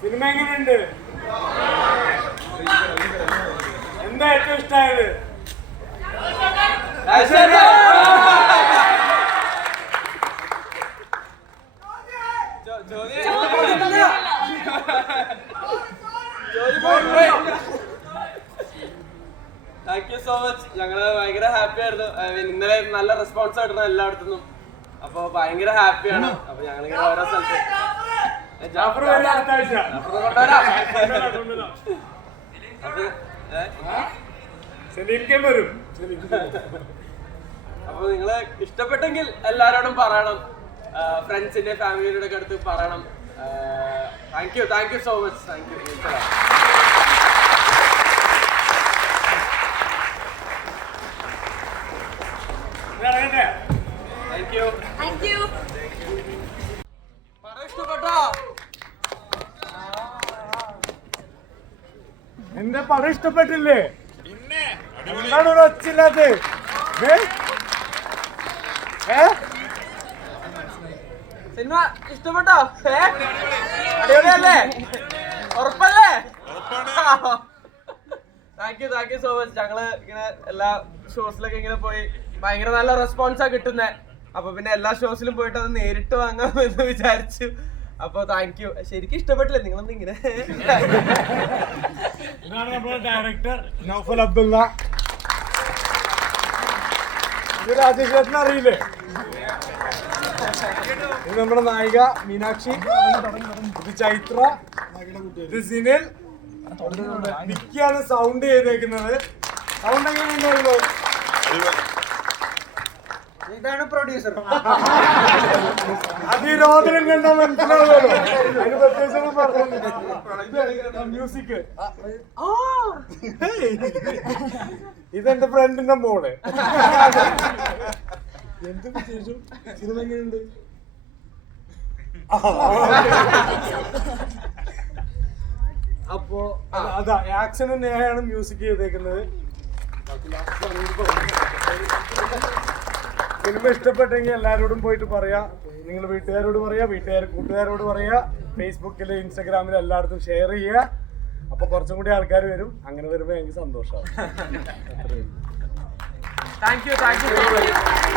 Cinema എങ്ങനെയുണ്ട് എന്താ ഏറ്റവും ഇഷ്ടമായത് താങ്ക് യു സോ മച്ച് ഞങ്ങൾ ഭയങ്കര ഹാപ്പി ആയിരുന്നു. ഇന്നലെ നല്ല റെസ്പോൺസ് ആയിരുന്നു എല്ലായിടത്തുനിന്നും. അപ്പൊ ഭയങ്കര ഹാപ്പിയാണ് അപ്പൊ ഞങ്ങളിങ്ങനെ ഓരോ സ്ഥലത്ത്. അപ്പൊ, നിങ്ങൾ ഇഷ്ടപ്പെട്ടെങ്കിൽ എല്ലാരോടും പറയണം. ഫ്രണ്ട്സിന്റെ ഫാമിലിയുടെ ഒക്കെ അടുത്ത് പറയണം. Thank you thank you so much thank you ഇത് ഇറങ്ങട്ടെ താങ്ക് യു Thank you. പടം ഇഷ്ടപ്പെട്ടോ എന്റെ പടം ഇഷ്ടപ്പെട്ടില്ലേ? എന്താണ് ഒരു ഒച്ചില്ലാത്ത സിനിമ ഇഷ്ടപ്പെട്ടോ? ഏ? അടിപൊളിയല്ലേ? ഉറപ്പല്ലേ? Thank you thank you so much ഞങ്ങൾ ഇങ്ങനെ എല്ലാ ഷോസിലൊക്കെ ഇങ്ങനെ പോയി ഭയങ്കര നല്ല റെസ്പോൺസാ കിട്ടുന്നത് അപ്പൊ പിന്നെ എല്ലാ ഷോസിലും പോയിട്ട് അത് നേരിട്ട് വാങ്ങാം എന്ന് വിചാരിച്ചു. അപ്പൊ താങ്ക് യു. ശരിക്കും ഇഷ്ടപ്പെട്ടില്ല. നിങ്ങളൊന്നും ഇങ്ങനെ ഇതാണ് നമ്മുടെ ഡയറക്ടർ നൗഫൽ അബ്ദുള്ള. അറിയില്ലേ? ഇത് നമ്മുടെ നായിക മീനാക്ഷി. ഇത് ചൈത്ര. ഇത് സിനിൽ. മിക്കാണ് സൗണ്ട് ചെയ്തേക്കുന്നത്. സൗണ്ട് എങ്ങനെയുണ്ടായിരുന്നു? ഇതാണ് പ്രൊഡ്യൂസർ അതിരോധനം കണ്ടാൽ മനസ്സിലാവുമല്ലോ. അതിന് പ്രത്യേകിച്ച് പറഞ്ഞു മ്യൂസിക് ഇതെന്റെ ഫ്രണ്ടിന്റെ മോൾ. എന്ത് വിശേഷം? സിനിമ എങ്ങനെയുണ്ട്? അപ്പോ അതാ ആക്ഷൻ തന്നെയാണ് മ്യൂസിക് ചെയ്തേക്കുന്നത്. സിനിമ ഇഷ്ടപ്പെട്ടെങ്കിൽ എല്ലാവരോടും പോയിട്ട് പറയാ. നിങ്ങൾ വീട്ടുകാരോട് പറയാ വീട്ടുകാർ കൂട്ടുകാരോട് പറയാ. ഫേസ്ബുക്കിൽ ഇൻസ്റ്റാഗ്രാമിൽ എല്ലായിടത്തും ഷെയർ ചെയ്യുക അപ്പൊ കുറച്ചും കൂടി ആൾക്കാർ വരും. അങ്ങനെ വരുമ്പോ എനിക്ക് സന്തോഷമാണ് താങ്ക് യു താങ്ക് യു